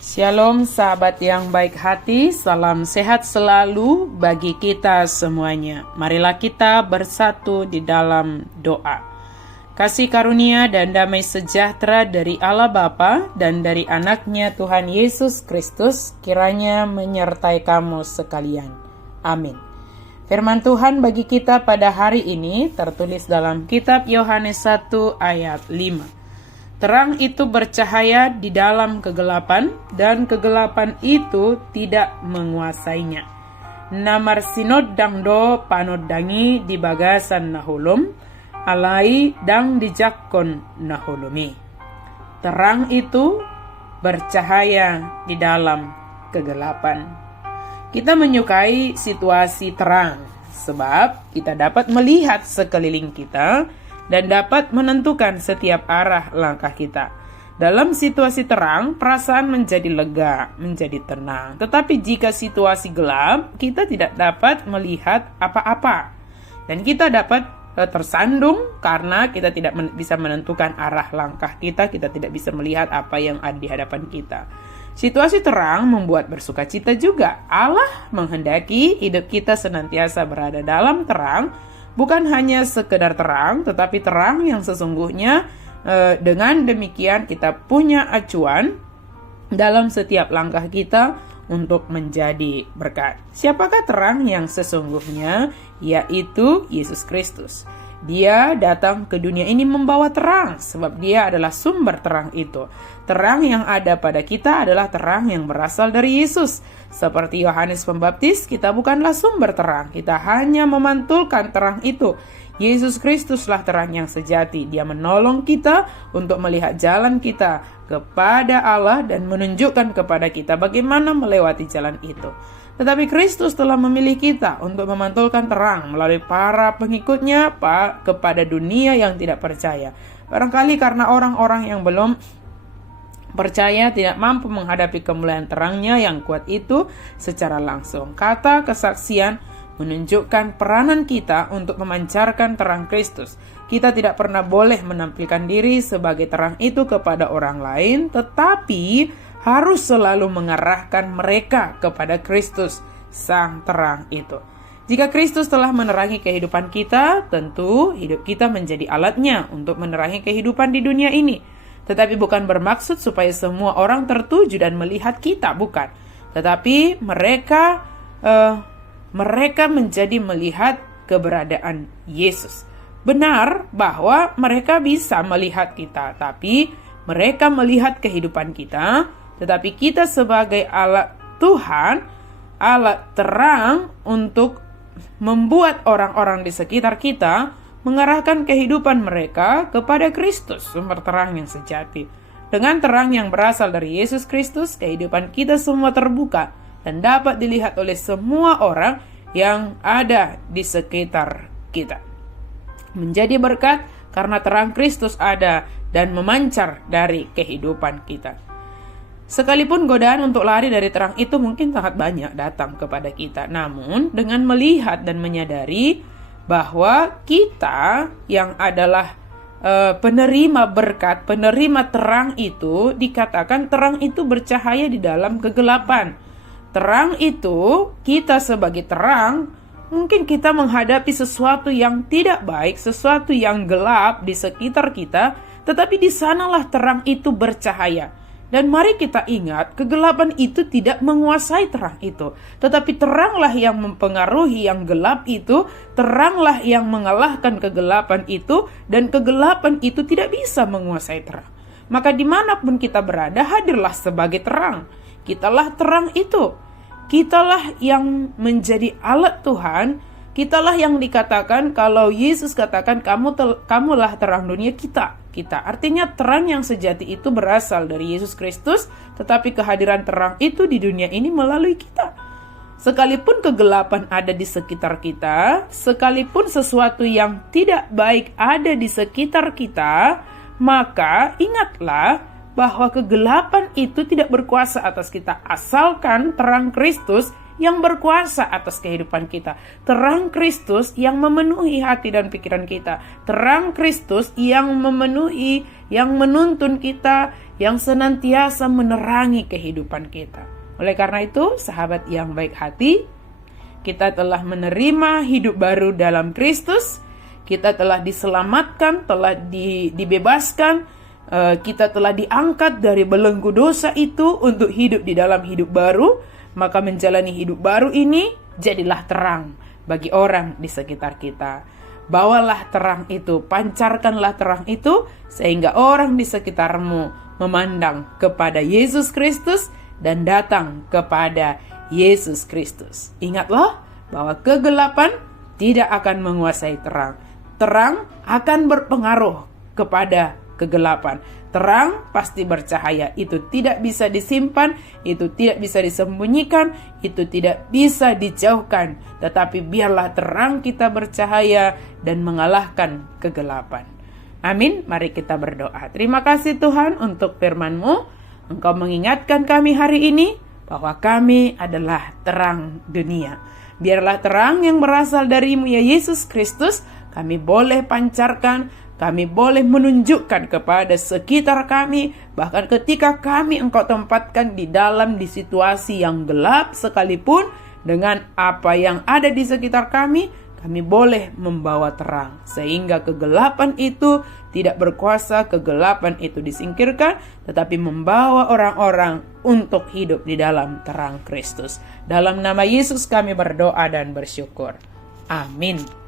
Shalom sahabat yang baik hati, salam sehat selalu bagi kita semuanya. Marilah kita bersatu di dalam doa. Kasih karunia dan damai sejahtera dari Allah Bapa dan dari anaknya Tuhan Yesus Kristus kiranya menyertai kamu sekalian. Amin. Firman Tuhan bagi kita pada hari ini tertulis dalam kitab Yohanes 1 ayat 5. Terang itu bercahaya di dalam kegelapan, dan kegelapan itu tidak menguasainya. Namar sinod dang do panod dangi di bagasan nahulum, alai dang dijakon nahulumi. Terang itu bercahaya di dalam kegelapan. Kita menyukai situasi terang, sebab kita dapat melihat sekeliling kita, dan dapat menentukan setiap arah langkah kita. Dalam situasi terang, perasaan menjadi lega, menjadi tenang. Tetapi jika situasi gelap, kita tidak dapat melihat apa-apa. Dan kita dapat tersandung karena kita tidak bisa menentukan arah langkah kita tidak bisa melihat apa yang ada di hadapan kita. Situasi terang membuat bersukacita juga. Allah menghendaki hidup kita senantiasa berada dalam terang, bukan hanya sekedar terang, tetapi terang yang sesungguhnya. Dengan demikian kita punya acuan dalam setiap langkah kita untuk menjadi berkat. Siapakah terang yang sesungguhnya? Yaitu Yesus Kristus. Dia datang ke dunia ini membawa terang, sebab dia adalah sumber terang itu. Terang yang ada pada kita adalah terang yang berasal dari Yesus. Seperti Yohanes Pembaptis, kita bukanlah sumber terang, kita hanya memantulkan terang itu. Yesus Kristuslah terang yang sejati. Dia menolong kita untuk melihat jalan kita kepada Allah dan menunjukkan kepada kita bagaimana melewati jalan itu. Tetapi Kristus telah memilih kita untuk memantulkan terang melalui para pengikutnya kepada dunia yang tidak percaya. Barangkali karena orang-orang yang belum percaya tidak mampu menghadapi kemuliaan terangnya yang kuat itu secara langsung. Kata kesaksian menunjukkan peranan kita untuk memancarkan terang Kristus. Kita tidak pernah boleh menampilkan diri sebagai terang itu kepada orang lain, tetapi harus selalu mengarahkan mereka kepada Kristus, sang terang itu. Jika Kristus telah menerangi kehidupan kita, tentu hidup kita menjadi alatnya untuk menerangi kehidupan di dunia ini. Tetapi bukan bermaksud supaya semua orang tertuju dan melihat kita, bukan. Tetapi mereka menjadi melihat keberadaan Yesus. Benar bahwa mereka bisa melihat kita, tapi mereka melihat kehidupan kita. Tetapi kita sebagai alat Tuhan, alat terang untuk membuat orang-orang di sekitar kita mengarahkan kehidupan mereka kepada Kristus, sumber terang yang sejati. Dengan terang yang berasal dari Yesus Kristus, kehidupan kita semua terbuka dan dapat dilihat oleh semua orang yang ada di sekitar kita. Menjadi berkat karena terang Kristus ada dan memancar dari kehidupan kita. Sekalipun godaan untuk lari dari terang itu mungkin sangat banyak datang kepada kita. Namun dengan melihat dan menyadari bahwa kita yang adalah penerima berkat, penerima terang itu, dikatakan terang itu bercahaya di dalam kegelapan. Terang itu, kita sebagai terang, mungkin kita menghadapi sesuatu yang tidak baik, sesuatu yang gelap di sekitar kita, tetapi di sanalah terang itu bercahaya. Dan mari kita ingat, kegelapan itu tidak menguasai terang itu. Tetapi teranglah yang mempengaruhi yang gelap itu, teranglah yang mengalahkan kegelapan itu, dan kegelapan itu tidak bisa menguasai terang. Maka dimanapun kita berada, hadirlah sebagai terang. Kitalah terang itu. Kitalah yang menjadi alat Tuhan. Kitalah yang dikatakan, kalau Yesus katakan, kamulah terang dunia, kita. Artinya terang yang sejati itu berasal dari Yesus Kristus, tetapi kehadiran terang itu di dunia ini melalui kita. Sekalipun kegelapan ada di sekitar kita, sekalipun sesuatu yang tidak baik ada di sekitar kita, maka ingatlah bahwa kegelapan itu tidak berkuasa atas kita, asalkan terang Kristus yang berkuasa atas kehidupan kita. Terang Kristus yang memenuhi hati dan pikiran kita. Terang Kristus yang memenuhi, yang menuntun kita, yang senantiasa menerangi kehidupan kita. Oleh karena itu, sahabat yang baik hati, kita telah menerima hidup baru dalam Kristus, kita telah diselamatkan, telah dibebaskan, kita telah diangkat dari belenggu dosa itu untuk hidup di dalam hidup baru. Maka menjalani hidup baru ini jadilah terang bagi orang di sekitar kita. Bawalah terang itu, pancarkanlah terang itu, sehingga orang di sekitarmu memandang kepada Yesus Kristus dan datang kepada Yesus Kristus. Ingatlah bahwa kegelapan tidak akan menguasai terang. Terang akan berpengaruh kepada kegelapan. Terang pasti bercahaya. Itu tidak bisa disimpan, itu tidak bisa disembunyikan, itu tidak bisa dijauhkan. Tetapi biarlah terang kita bercahaya dan mengalahkan kegelapan. Amin. Mari kita berdoa. Terima kasih Tuhan untuk firman-Mu. Engkau mengingatkan kami hari ini bahwa kami adalah terang dunia. Biarlah terang yang berasal dari-Mu ya Yesus Kristus kami boleh pancarkan, kami boleh menunjukkan kepada sekitar kami, bahkan ketika kami Engkau tempatkan di situasi yang gelap sekalipun, dengan apa yang ada di sekitar kami boleh membawa terang. Sehingga kegelapan itu tidak berkuasa, kegelapan itu disingkirkan, tetapi membawa orang-orang untuk hidup di dalam terang Kristus. Dalam nama Yesus kami berdoa dan bersyukur. Amin.